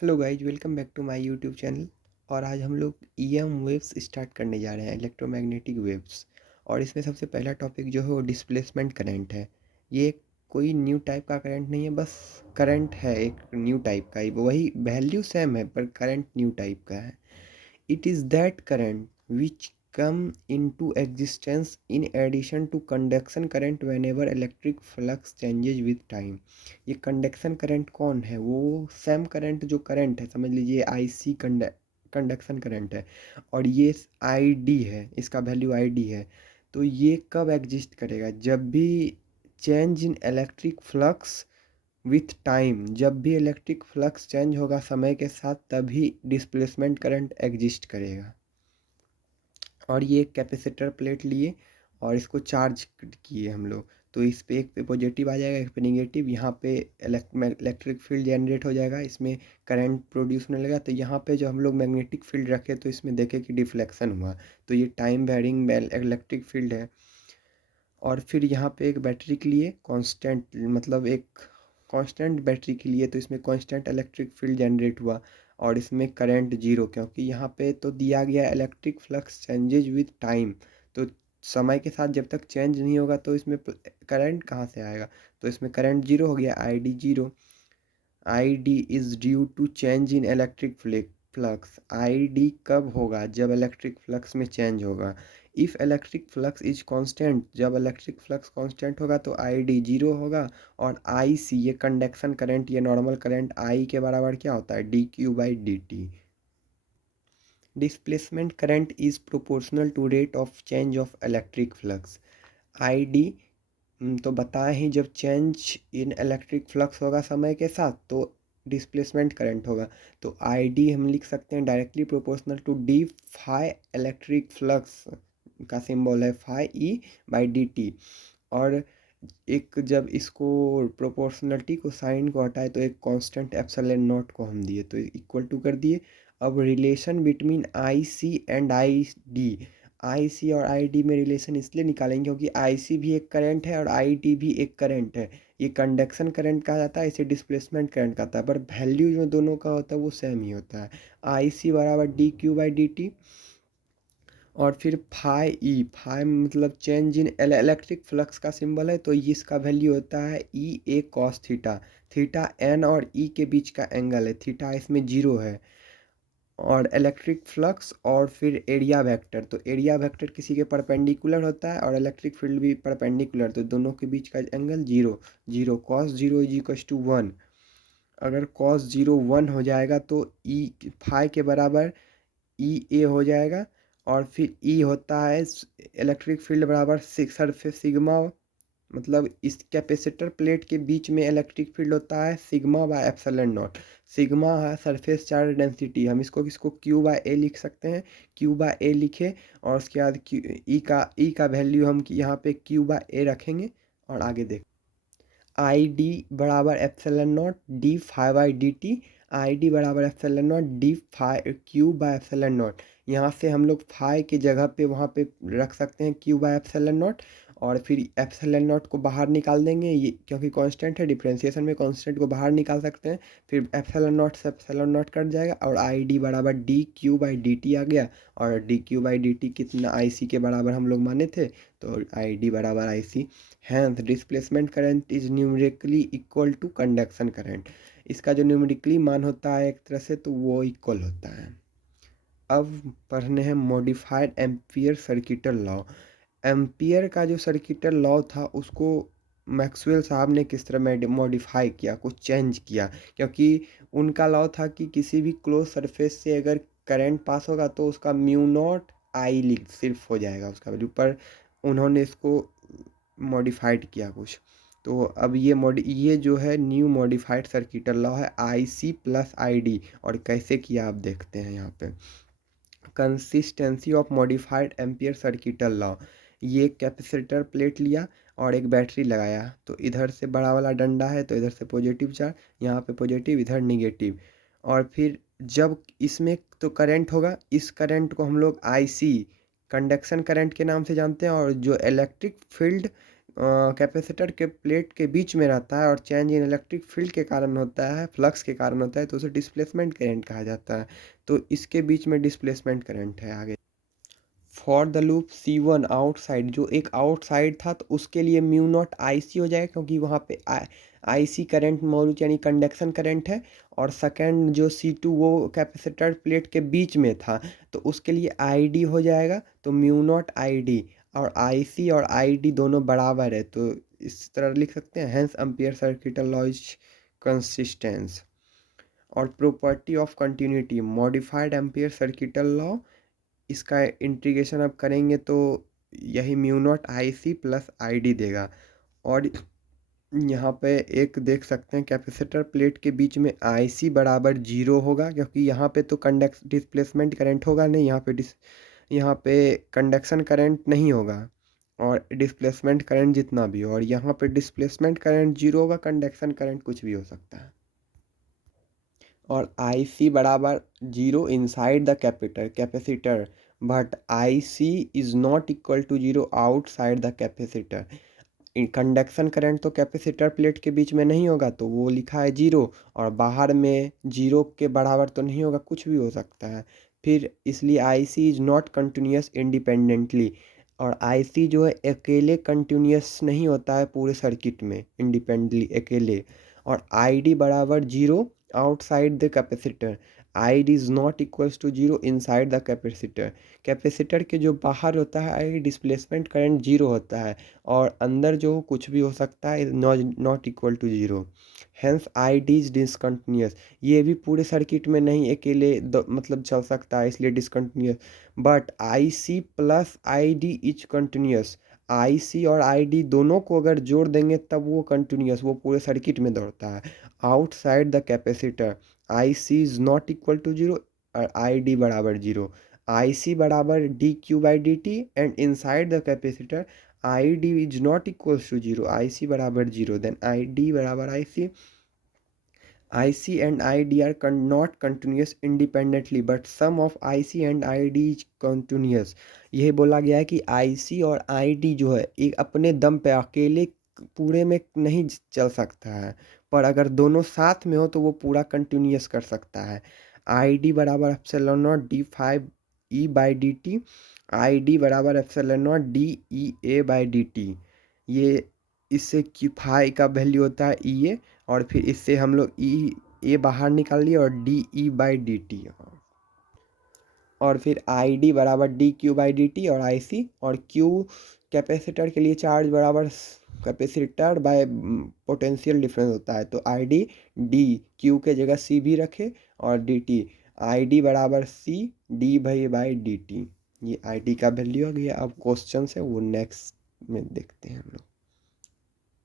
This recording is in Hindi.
Hello guys, welcome back to my YouTube channel. और आज हम लोग ईएम वेव्स स्टार्ट करने जा रहे हैं, इलेक्ट्रोमैग्नेटिक वेव्स। और इसमें सबसे पहला टॉपिक जो है वो डिस्प्लेसमेंट करंट है। ये कोई न्यू टाइप का करंट नहीं है, बस करंट है एक न्यू टाइप का ही। वही वैल्यू सेम है पर करंट न्यू टाइप का है। It is that current which come into existence in addition to conduction current whenever electric flux changes with time। ये कंडक्शन करंट कौन है? वो सेम करंट जो करंट है, समझ लीजिए आईसी कंडक्शन करंट है। और ये आईडी है, इसका वैल्यू आईडी है। तो ये कब एग्जिस्ट करेगा? जब भी change in electric flux with time, जब भी इलेक्ट्रिक फ्लक्स चेंज होगा समय के साथ, तभी डिस्प्लेसमेंट करंट एग्जिस्ट करेगा। और ये एक कैपेसिटर प्लेट लिए और इसको चार्ज किए हम लोग। तो इस पे एक पे पॉजिटिव आ जाएगा, एक पे निगेटिव। यहाँ पे इलेक्ट्रिक फील्ड जनरेट हो जाएगा, इसमें करंट प्रोड्यूस होने लगा। तो यहाँ पे जो हम लोग मैग्नेटिक फील्ड रखे तो इसमें देखे कि डिफ्लेक्शन हुआ। तो ये टाइम वेरिंग इलेक्ट्रिक फील्ड है। और फिर यहाँ पे एक बैटरी के लिए कांस्टेंट, मतलब एक कांस्टेंट बैटरी के लिए, तो इसमें कांस्टेंट इलेक्ट्रिक फील्ड जनरेट हुआ। और इसमें करंट जीरो, क्योंकि यहाँ पे तो दिया गया electric flux changes with time. तो समय के साथ जब तक चेंज नहीं होगा तो इसमें करंट कहाँ से आएगा? तो इसमें करंट जीरो हो गया, I D zero. I D is due to change in electric flux. I D कब होगा? जब इलेक्ट्रिक फ्लक्स में चेंज होगा। If electric flux is constant, जब इलेक्ट्रिक फ्लक्स कांस्टेंट होगा तो आई डी जीरो होगा। और आई सी, ये कंडक्शन करंट, ये नॉर्मल करंट आई के बराबर क्या होता है? D Q by D T. Displacement current is proportional to rate of change of electric flux. I D तो बताएं ही, जब चेंज इन इलेक्ट्रिक फ्लक्स होगा समय के साथ तो डिस्प्लेसमेंट करंट होगा। तो आई डी हम लिख सकते हैं directly proportional to D phi electric flux का सिंबल है phi E by D T. और एक जब इसको प्रोपोर्शनलिटी को साइन को हटाए तो एक कांस्टेंट एप्सिलॉन नॉट को हम दिए तो इक्वल टू कर दिए। अब relation between I C and I D, I C और आई डी में रिलेशन इसलिए निकालेंगे क्योंकि आई सी भी एक करंट है और आई डी भी एक करंट है। ये कंडक्शन करंट कहा जाता है, इसे डिस्प्लेसमेंट करंट कहता है, पर वैल्यू जो दोनों का होता है वो सेम ही होता है। आई सी बराबर D Q by D T. और फिर फाई ई, फाई मतलब चेंज इन इलेक्ट्रिक फ्लक्स का सिंबल है, तो इसका वैल्यू होता है ई ए कॉस थीटा। थीटा एन और ई के बीच का एंगल है, थीटा इसमें जीरो है। और इलेक्ट्रिक फ्लक्स और फिर एरिया वेक्टर, तो एरिया वेक्टर किसी के परपेंडिकुलर होता है और इलेक्ट्रिक फील्ड भी परपेंडिकुलर, तो दोनों के बीच का angle zero. Zero cos zero is equal to one. अगर कॉस जीरो वन हो जाएगा तो ई फाई के बराबर ई ए हो जाएगा। और फिर ई होता है इलेक्ट्रिक फील्ड बराबर सरफेस सिग्मा, मतलब इस कैपेसिटर प्लेट के बीच में इलेक्ट्रिक फील्ड होता है sigma bye epsilon not. Sigma है सरफेस चार्ज डेंसिटी, हम इसको क्यू बाय ए लिख सकते हैं। क्यू बाय ए लिखे और उसके बाद ई का वैल्यू हम यहाँ पे क्यू बाय ए रखेंगे। और आगे देख, आई डी बराबर epsilon not D phi by D T. I D बराबर epsilon not D phi Q by epsilon not. यहाँ से हम लोग फाई की जगह पे वहाँ पे रख सकते हैं क्यू बाय एप्सिलॉन नॉट। और फिर एप्सिलॉन नॉट को बाहर निकाल देंगे, ये क्योंकि कांस्टेंट है, डिफरेंशिएशन में कांस्टेंट को बाहर निकाल सकते हैं। फिर एप्सिलॉन नॉट से एप्सिलॉन नॉट कट जाएगा और आई डी बराबर D Q by D T आ गया। और D Q by D T कितना आई सी के बराबर हम लोग माने थे, तो आई डी बराबर I C. Hence displacement current is numerically equal to conduction current. इसका जो न्यूमेरिकली मान होता है एक तरह से, तो वो इक्वल होता है। अब पढ़ने हैं modified Ampere circuital law. Ampere का जो सर्किटल लॉ था उसको मैक्सवेल साहब ने किस तरह मॉडिफाई किया, कुछ चेंज किया। क्योंकि उनका लॉ था कि किसी भी क्लोज सरफेस से अगर करंट पास होगा तो उसका म्यू नॉट आई लिख सिर्फ हो जाएगा उसका वैल्यू, पर उन्होंने इसको मॉडिफाइड किया कुछ। तो अब ये जो है न्यू मॉडिफाइड सर्किटल लॉ है आई सी प्लस आई डी। और कैसे किया आप देखते हैं यहाँ पे। Consistency of modified Ampere circuital law. ये कैपेसिटर प्लेट लिया और एक बैटरी लगाया, तो इधर से बड़ा वाला डंडा है तो इधर से पॉजिटिव चार्ज, यहाँ पे पॉजिटिव इधर निगेटिव। और फिर जब इसमें तो करंट होगा, इस करंट को हम लोग आईसी कंडक्शन करंट के नाम से जानते हैं। और जो इलेक्ट्रिक फील्ड कैपेसिटर के प्लेट के बीच में रहता है और चेंज इन इलेक्ट्रिक फील्ड के कारण होता है, फ्लक्स के कारण होता है, तो उसे डिस्प्लेसमेंट करंट कहा जाता है। तो इसके बीच में डिस्प्लेसमेंट करंट है। आगे for the loop C1 outside, जो एक आउटसाइड था तो उसके लिए म्यू नॉट IC हो जाएगा, क्योंकि वहाँ पे IC करंट मौजूद यानी कंडक्शन करंट है। और सेकंड जो C2 वो कैपेसिटर प्लेट के बीच में था, तो उसके लिए ID हो जाएगा, तो म्यू नॉट ID। और IC और ID दोनों बराबर है, तो इस तरह लिख सकते हैं, hence Ampere circuital law is consistence. और property of continuity, modified Ampere circuital law, इसका इंटीग्रेशन अब करेंगे तो यही mu not IC plus ID देगा। और यहाँ पे एक देख सकते हैं, कैपेसिटर प्लेट के बीच में IC बराबर 0 होगा, क्योंकि यहाँ पे तो डिस्प्लेसमेंट करंट होगा नहीं, यहाँ पे कंडक्शन करंट नहीं होगा, और डिस्प्लेसमेंट करंट जितना भी हो, और यहाँ पे डिस्प्लेसमेंट करंट 0 होगा, कंडक्शन करंट कुछ भी हो सकता है। और IC बराबर 0 inside the capacitor, but IC is not equal to 0 outside the capacitor. Conduction current तो कैपेसिटर प्लेट के बीच में नहीं होगा, तो वो लिखा है 0, और बाहर में 0 के बराबर तो नहीं होगा, कुछ भी हो सकता है। फिर इसलिए IC is not continuous independently, और IC जो है अकेले कंटिन्यूस नहीं होता है पूरे सर्किट में, इंडिपेंडेंटली अकेले। और ID बराबर 0 outside the capacitor, ID is not equals to 0 inside the capacitor. Capacitor के जो बाहर होता है ID डिस्प्लेसमेंट करंट 0 होता है, और अंदर जो कुछ भी हो सकता है, not equal to 0। Hence ID is discontinuous, ये भी पूरे सर्किट में नहीं अकेले मतलब चल सकता है, इसलिए discontinuous. But IC plus ID is continuous, IC और ID दोनों को अगर जोड़ देंगे तब वो कंटिन्यूस, वो पूरे सर्किट में दौड़ता है। Outside the capacitor IC is not equal to 0 और ID बराबर 0। IC बराबर dQ/dt and inside the capacitor ID is not equals to 0, IC बराबर 0, then ID बराबर IC। IC and ID are not continuous independently, but sum of IC and ID is continuous। यही बोला गया है कि IC और ID जो है एक अपने दम पे अकेले पूरे में नहीं चल सकता है, पर अगर दोनों साथ में हो तो वो पूरा कंटिन्यूस कर सकता है। ID बराबर एप्सिलॉन नॉट d/dt, ID बराबर एप्सिलॉन नॉट dEA/dt। ये इससे फाई का वैल्यू होता है EA, और फिर इससे हम लोग ए बाहर निकाल लिए और dE/dt, और फिर ID बराबर dQ/dt और IC, और Q कैपेसिटर के लिए चार्ज बराबर कैपेसिटर बाय पोटेंशियल डिफरेंस होता है, तो ID D, Q के जगह C भी रखे, और dt ID बराबर C d/dt। ये ID का वैल्यू आ गया। अब क्वेश्चन है वो नेक्स्ट में देखते हैं हम लोग।